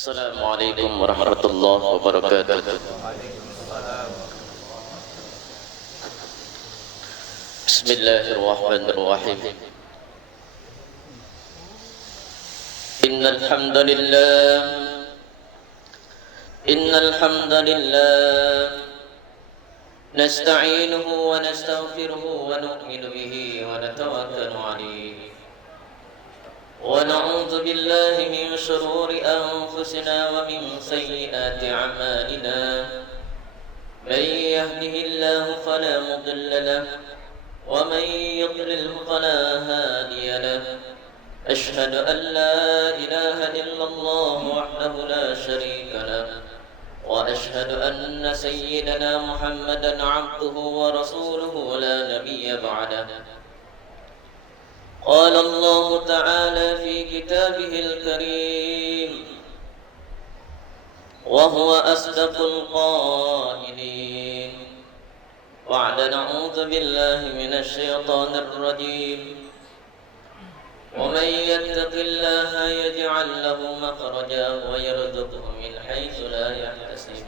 Assalamualaikum warahmatullahi wabarakatuh. Bismillahirrahmanirrahim. Innal hamdalillah nasta'inuhu wa nastaghfiruhu wa nu'minu bihi wa natawakkalu 'alaihi. ونعوذ بالله من شرور أنفسنا ومن سيئات أعمالنا من يهده الله فلا مضل له ومن يضلله فلا هادي له أشهد أن لا إله إلا الله وحده لا شريك له وأشهد أن سيدنا محمدا عبده ورسوله لا نبي بعده. قال الله تعالى في كتابه الكريم وهو أصدق القائلين بعد نعوذ بالله من الشيطان الرجيم ومن يتق الله يجعل له مخرجا ويرزقه من حيث لا يحتسب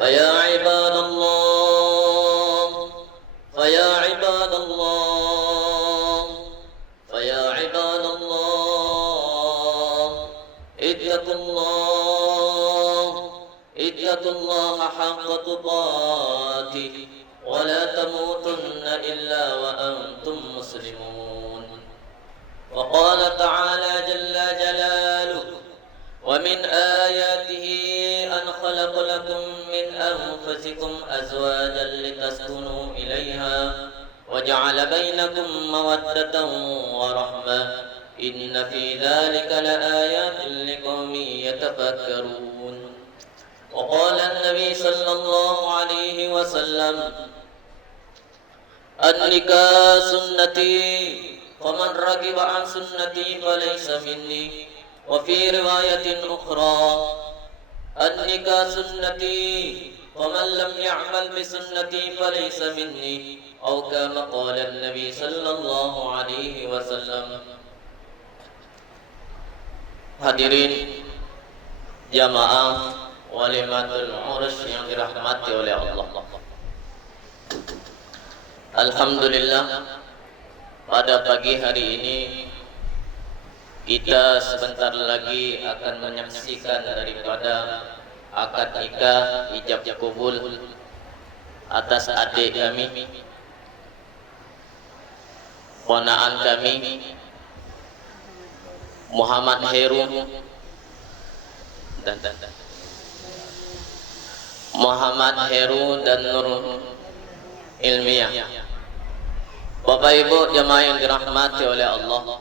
فيا عباد الله اتقوا الله حق تقاته ولا تموتن إلا وأنتم مسلمون. وقال تعالى جل جلاله ومن آياته أن خلق لكم من أنفسكم أزواجا لتسكنوا إليها وجعل بينكم مودة ورحمة إن في ذلك لآيات لقوم يتفكرون. وقال النبي صلى الله عليه وسلم النكاح سنتي فمن رغب عن سنتي فليس مني. وفي رواية أخرى النكاح سنتي ومن لم يعمل بسنتي فليس مني أو كما قال النبي صلى الله عليه وسلم. Hadirin jamaah walimatul urus yang dirahmati oleh Allah. Alhamdulillah, pada pagi hari ini kita sebentar lagi akan menyaksikan daripada akad nikah ijab kabul atas adik kami, ponaan kami Muhammad Heru dan Nur Ilmiah. Bapak Ibu jemaah yang dirahmati oleh Allah,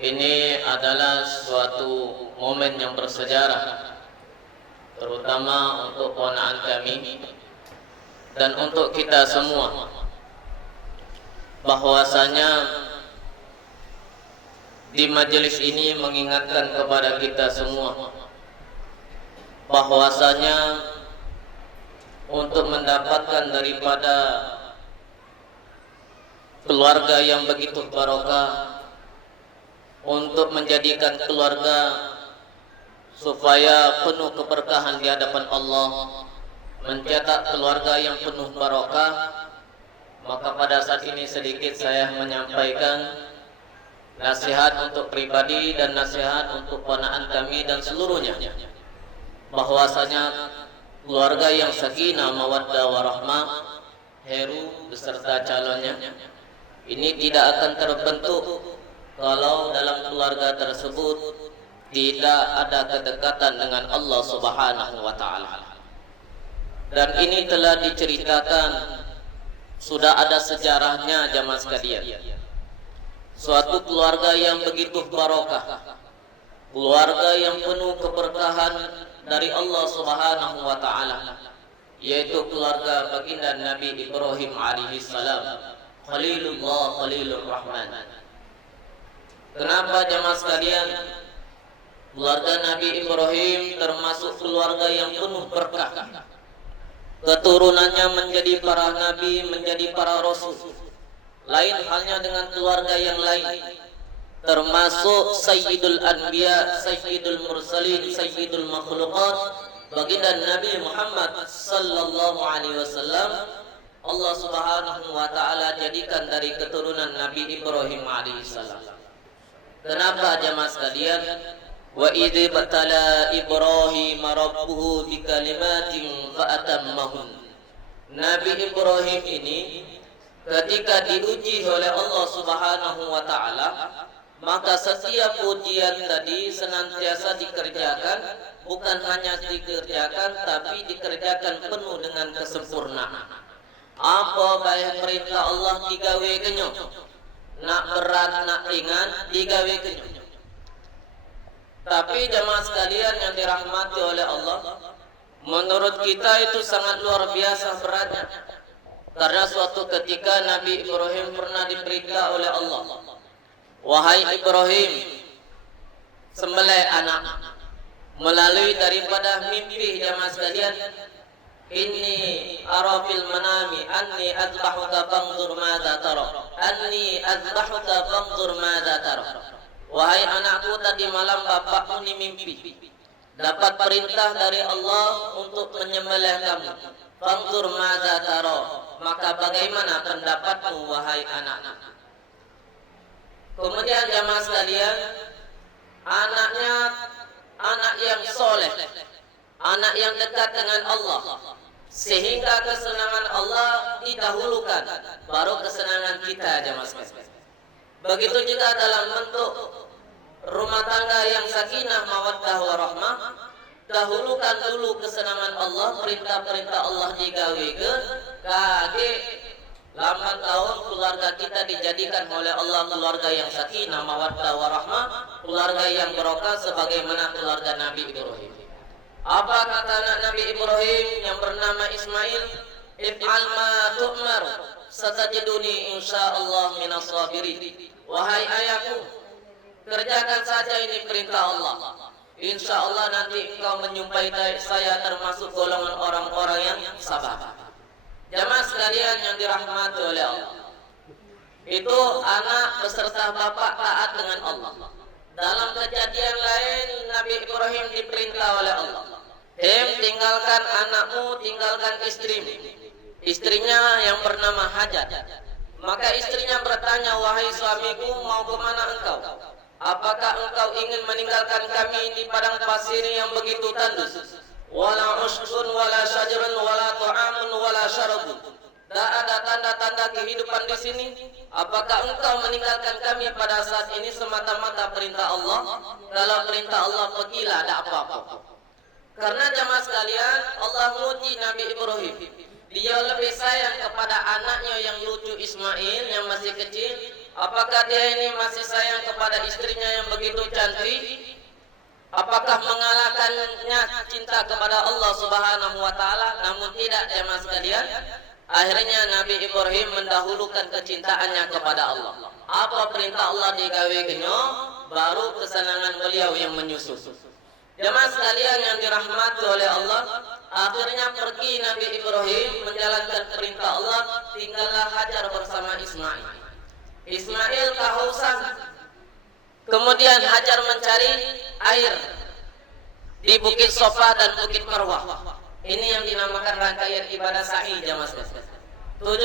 ini adalah suatu momen yang bersejarah, terutama untuk ponaan kami dan untuk kita semua, bahwasanya di majelis ini mengingatkan kepada kita semua bahwasanya untuk mendapatkan daripada keluarga yang begitu barokah, untuk menjadikan keluarga supaya penuh keberkahan di hadapan Allah, mencetak keluarga yang penuh barokah, maka pada saat ini sedikit saya menyampaikan nasihat untuk pribadi dan nasihat untuk ponaan kami dan seluruhnya, bahwasanya keluarga yang sakinah mawaddah warahmah, Heru beserta calonnya, ini tidak akan terbentuk kalau dalam keluarga tersebut tidak ada kedekatan dengan Allah Subhanahu wa taala. Dan ini telah diceritakan, sudah ada sejarahnya jamaah sekalian. Suatu keluarga yang begitu barokah, keluarga yang penuh keberkahan dari Allah Subhanahu wa taala, yaitu keluarga baginda Nabi Ibrahim alaihi salam, Khalilullah Khalilur Rahman. Kenapa jemaah sekalian? Keluarga Nabi Ibrahim termasuk keluarga yang penuh berkah. Keturunannya menjadi para nabi, menjadi para rasul. Lain halnya dengan keluarga yang lain. termasuk Sayyidul Anbiya, Sayyidul Mursalin, Sayyidul Makhluqat, baginda Nabi Muhammad sallallahu alaihi wasallam. Allah Subhanahu wa taala jadikan dari keturunan Nabi Ibrahim alaihissalam. Kenapa jemaah sekalian? Wa idz batala Ibrahim rabbuhu bikalimatin fa'atammahun. Nabi Ibrahim ini ketika diuji oleh Allah Subhanahu wa taala, maka setiap ujian tadi senantiasa dikerjakan, bukan hanya dikerjakan tapi dikerjakan penuh dengan kesempurnaan. Apa baik perintah Allah digawe kenyo, nak berat nak ringan digawe kenyo. Tapi jemaah sekalian yang dirahmati oleh Allah, menurut kita itu sangat luar biasa beratnya. Karena suatu ketika Nabi Ibrahim pernah diperintah oleh Allah, wahai Ibrahim, sembelih anak. Melalui daripada mimpi jemaah sekalian, inni ara fil manami anni azbahuka fanzur madza tara. Anni azbahuka fanzur madza tara. Wahai anakku, tadi malam bapakmu di mimpi dapat perintah dari Allah untuk menyembelih kamu. Fanzur madza tara. Maka bagaimana pendapatmu wahai anak? Kemudian jamaah sekalian, anaknya anak yang soleh, anak yang dekat dengan Allah, sehingga kesenangan Allah didahulukan, baru kesenangan kita jamaah sekalian. Begitu juga dalam bentuk rumah tangga yang sakinah mawaddah warahmah, dahulukan dulu kesenangan Allah, perintah-perintah Allah digawikeun, kage lambat tahun keluarga kita dijadikan oleh Allah keluarga yang sakinah mawaddah warahmah, keluarga yang barokah sebagaimana keluarga Nabi Ibrahim. Apa kata anak Nabi Ibrahim yang bernama Ismail? If'al ma tu'mar satajiduni insyaallah minas sabirin. Wahai ayahku, kerjakan saja ini perintah Allah. Insyaallah nanti engkau menyumpai saya termasuk golongan orang-orang yang sabar. Jamaah sekalian yang dirahmati oleh Allah, itu anak beserta bapak taat dengan Allah. Dalam kejadian lain Nabi Ibrahim diperintah oleh Allah, tinggalkan anakmu, tinggalkan istrimu. Istrinya yang bernama Hajar. Maka istrinya bertanya, wahai suamiku, mau kemana engkau? Apakah engkau ingin meninggalkan kami di padang pasir yang begitu tandus? Wala ushkun, wala syajarun, wala ta'amun, wala syarabun. Tak ada tanda-tanda kehidupan di sini. Apakah engkau meninggalkan kami pada saat ini semata-mata perintah Allah? Kalau perintah Allah, pergilah, ada apa-apa. Karena jamaah sekalian, Allah menguji Nabi Ibrahim. Dia lebih sayang kepada anaknya yang lucu Ismail yang masih kecil. Apakah dia ini masih sayang kepada istrinya yang begitu cantik? Apakah mengalahkannya cinta kepada Allah Subhanahu wa taala? Namun tidak jemaah sekalian. Akhirnya Nabi Ibrahim mendahulukan kecintaannya kepada Allah. Apa perintah Allah digawekenyo, baru kesenangan beliau yang menyusul. Jemaah sekalian yang dirahmati oleh Allah, akhirnya pergi Nabi Ibrahim menjalankan perintah Allah, tinggallah Hajar bersama Ismail. Ismail kehausan. Kemudian Hajar mencari air di Bukit Sofa dan Bukit Marwah. Ini yang dinamakan rangkaian ibadah sa'i jamaah sekalian. 7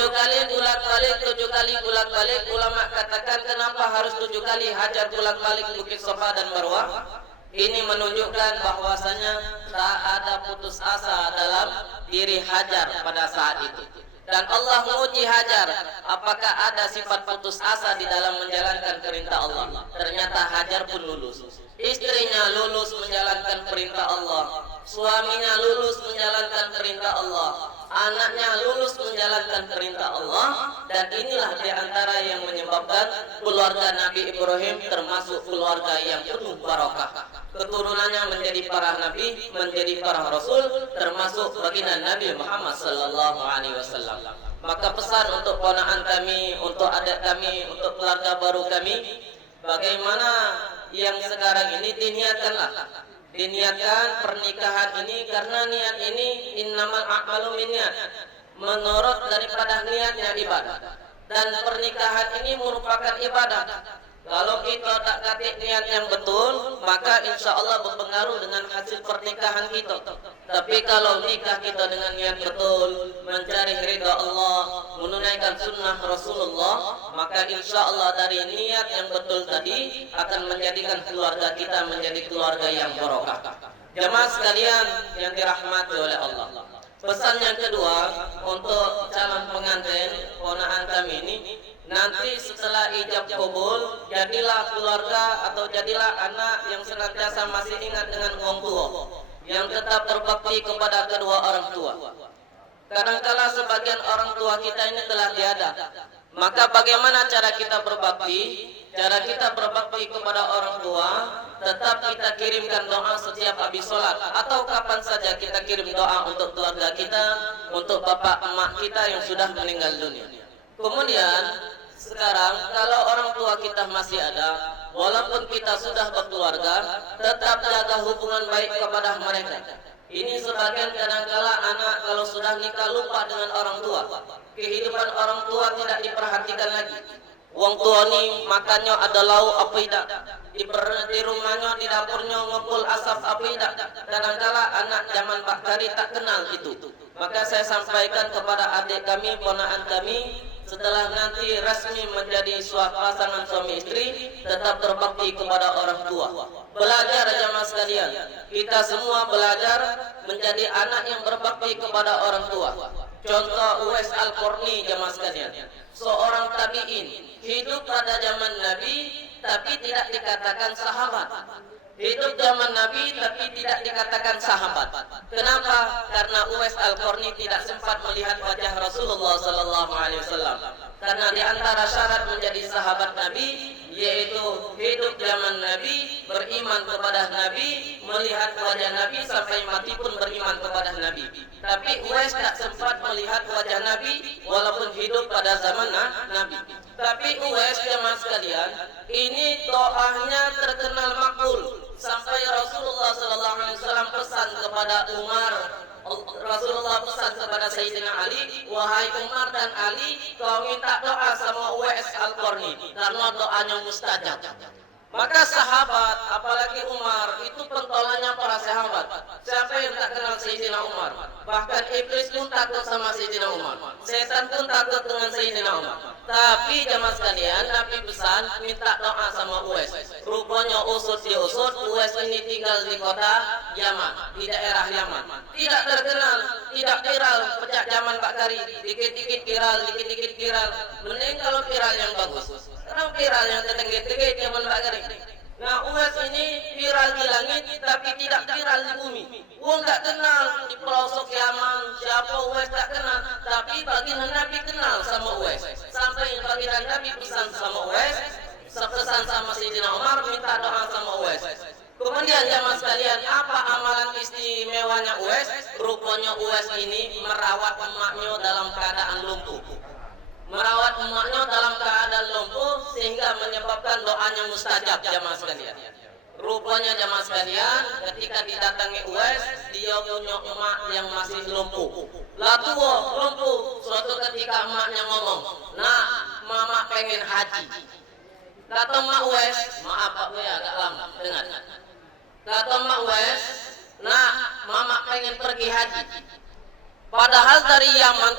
kali bolak-balik ulama katakan kenapa harus 7 kali Hajar bolak-balik Bukit Sofa dan Marwah? Ini menunjukkan bahwasanya tak ada putus asa dalam diri Hajar pada saat itu. Dan Allah menguji Hajar, apakah ada sifat putus asa di dalam menjalankan perintah Allah. Ternyata Hajar pun lulus. Istrinya lulus menjalankan perintah Allah, suaminya lulus menjalankan perintah Allah, anaknya lulus menjalankan perintah Allah. Dan inilah diantara yang menyebabkan keluarga Nabi Ibrahim termasuk keluarga yang penuh barakah. Keturunannya menjadi para nabi, menjadi para rasul, termasuk baginda Nabi Muhammad sallallahu alaihi wasallam. Maka pesan untuk ponakan kami, untuk adik kami, untuk keluarga baru kami, bagaimana yang sekarang ini diniatkan pernikahan ini, karena niat ini innamal a'malu binniyat, menurut daripada niatnya ibadah. Dan pernikahan ini merupakan ibadah. Kalau kita tak katik niat yang betul, maka insya Allah berpengaruh dengan hasil pernikahan kita. Tapi kalau nikah kita dengan niat betul, mencari ridha Allah, menunaikan sunnah Rasulullah, maka insya Allah dari niat yang betul tadi akan menjadikan keluarga kita menjadi keluarga yang barokah. Jamaah sekalian yang dirahmati oleh Allah. Pesan yang kedua untuk calon pengantin ponakan kami ini, nanti setelah ijab kabul, jadilah keluarga atau jadilah anak yang senantiasa masih ingat dengan orang tua, yang tetap berbakti kepada kedua orang tua. Kadangkala sebagian orang tua kita ini telah tiada, maka bagaimana cara kita berbakti? Cara kita berbakti kepada orang tua, tetap kita kirimkan doa setiap habis sholat, atau kapan saja kita kirim doa untuk keluarga kita, untuk bapak emak kita yang sudah meninggal dunia. Kemudian sekarang kalau orang tua kita masih ada, walaupun kita sudah berkeluarga, tetap jaga hubungan baik kepada mereka. Ini sebagian kadangkala anak kalau sudah nikah lupa dengan orang tua. Kehidupan orang tua tidak diperhatikan lagi. Wong tua ni makannya ada lauk apa tidak, di rumahnya, di dapurnya ngepul asap apa tidak. Kadangkala anak zaman Pak Kari tak kenal itu. Maka saya sampaikan kepada adik kami, ponakan kami, setelah nanti resmi menjadi pasangan suami istri, tetap berbakti kepada orang tua. Belajar jamaah sekalian, kita semua belajar menjadi anak yang berbakti kepada orang tua. Contoh Uwais Al-Qarni jamaah sekalian, seorang tabi'in, hidup pada zaman Nabi tapi tidak dikatakan sahabat. Hidup zaman Nabi tapi tidak dikatakan sahabat. Kenapa? Karena Uwais Al-Qarni tidak sempat melihat wajah Rasulullah sallallahu alaihi wasallam. Karena di antara syarat menjadi sahabat Nabi yaitu hidup zaman Nabi, beriman kepada Nabi, melihat wajah Nabi sampai mati pun beriman kepada Nabi. Tapi Uwais tak sempat melihat wajah Nabi walaupun hidup pada zaman Nabi. Tapi Uwais jamaah sekalian, ini doanya terkenal makbul. Sampai Rasulullah sallallahu alaihi wasallam pesan kepada Umar, Rasulullah pesan kepada Sayyidina Ali, wahai Umar dan Ali, kau minta doa sama Uwais Al-Qarni karena doanya mustajab. Maka sahabat, apalagi Umar, itu pentolannya para sahabat. Siapa yang tak kenal Sayyidina Umar? Bahkan iblis pun takut sama Sayyidina Umar. Setan pun takut dengan Sayyidina Umar. Tapi jamaah sekalian, Nabi pesan minta doa sama Uwais. Rupanya usut diusut, Uwais ini tinggal di kota Yaman, di daerah Yaman. Tidak terkenal, tidak viral sejak zaman Pak Kari. Dikit-dikit viral, dikit-dikit viral. Mending kalau viral yang bagus. Sekarang viral yang tertenggit-tenggit zaman Pak Kari. Nah, Uwais ini viral di langit tapi tidak viral di bumi. Wong tak kenal di pelosok Yaman, siapa Uwais tak kenal. Tapi baginda Nabi kenal sama Uwais. Sampai baginda Nabi pesan sama Uwais, pesan sama Sayyidina Umar minta doa sama Uwais. Kemudian jamaah sekalian, apa amalan istimewanya Uwais? Rupanya Uwais ini merawat emaknya dalam keadaan lumpuh. Merawat emaknya dalam keadaan lumpuh sehingga menyebabkan doanya mustajab jamaah sekalian. Rupanya jamaah sekalian, ketika didatangi Uwais, dia punya emak yang masih lumpuh. Lah tua, lumpuh. Suatu ketika emaknya ngomong, "Nak, mama pengen haji." Kata emak Uwais, maaf Pak gue agak lama, dengar. Kata emak Uwais, "Nak, mama pengen pergi haji." Padahal dari Yaman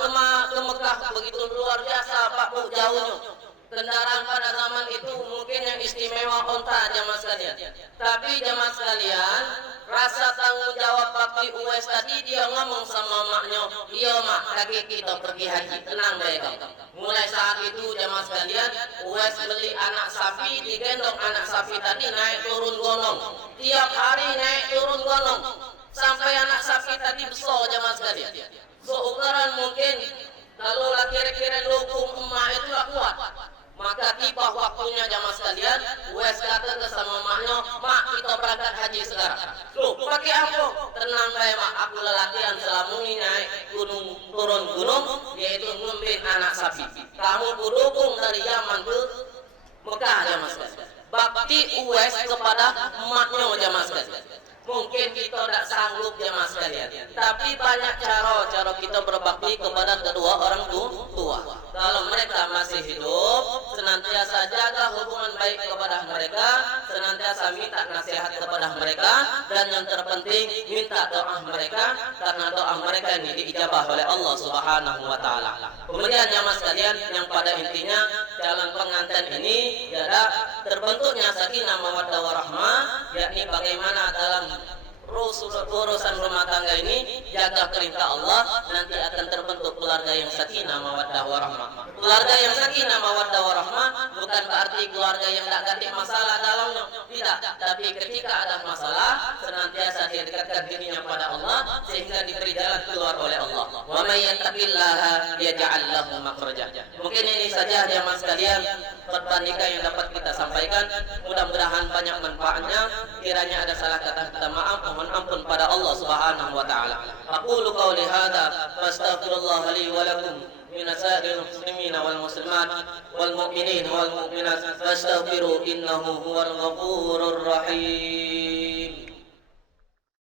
ke Mekah begitu luar biasa Pak Bu jauhnya. Kendaraan pada zaman itu mungkin yang istimewa onta jamaah sekalian. Tapi jamaah sekalian, rasa tanggung jawab bakti Uwais tadi dia ngomong sama maknya, "Iya mak, kaki kita pergi haji, tenang baik kau." Mulai saat itu jamaah sekalian, Uwais beli anak sapi, digendong anak sapi tadi naik turun gonong. Tiap hari naik turun gonong. Sampai anak sapi tadi besar jamaah sekalian. Seukuran mungkin kalau kira-kira lubung emak itu tak kuat. Maka tiba waktunya jamaah sekalian, Uwais kata ke sama maknya, "Mak, kita berangkat haji sekarang." Loh, pakai apa? "Tenang baik mak, aku latihan selama ini naik gunung turun gunung, yaitu ngembin anak sapi. Kamu kudukung dari Yaman ke Mekah jamaah sekalian." Bakti Uwais kepada emaknya jamaah sekalian. Mungkin kita tidak sanggup jamaah sekalian, tapi banyak cara kita berbakti kepada kedua orang tua. kalau mereka masih hidup, senantiasa jaga hubungan baik kepada mereka, senantiasa minta nasihat kepada mereka, dan yang terpenting minta doa mereka, karena doa mereka ini diijabah oleh Allah Subhanahu wa taala. Kemudian jamaah sekalian, yang pada intinya calon pengantin ini ada terbentuknya sakinah mawaddah warahmah, yakni bagaimana dalam urusan rumah tangga ini jaga perintah Allah, nanti akan terbentuk keluarga yang sakinah mawaddah warahmah. Keluarga yang sakinah mawaddah warahmah bukan berarti keluarga yang tak ganti masalah dalamnya, tidak, tapi ketika ada masalah senantiasa dia dekatkan dirinya pada Allah sehingga diberi jalan keluar oleh Allah. Wa may yattaqillaha yaj'al lahu makhraja. Mungkin ini saja jamaah sekalian khutbah nikah yang dapat kita sampaikan, mudah-mudahan banyak manfaatnya. Kiranya ada salah kata kita maaf, mohon ampun pada Allah Subhanahu wa taala. Aqulu qawli hadza fastaghfirullah li wa lakum min sa'iril muslimin wal muslimat wal mu'minin wal mu'minat fastaghfiru innahu huwal ghafurur rahim.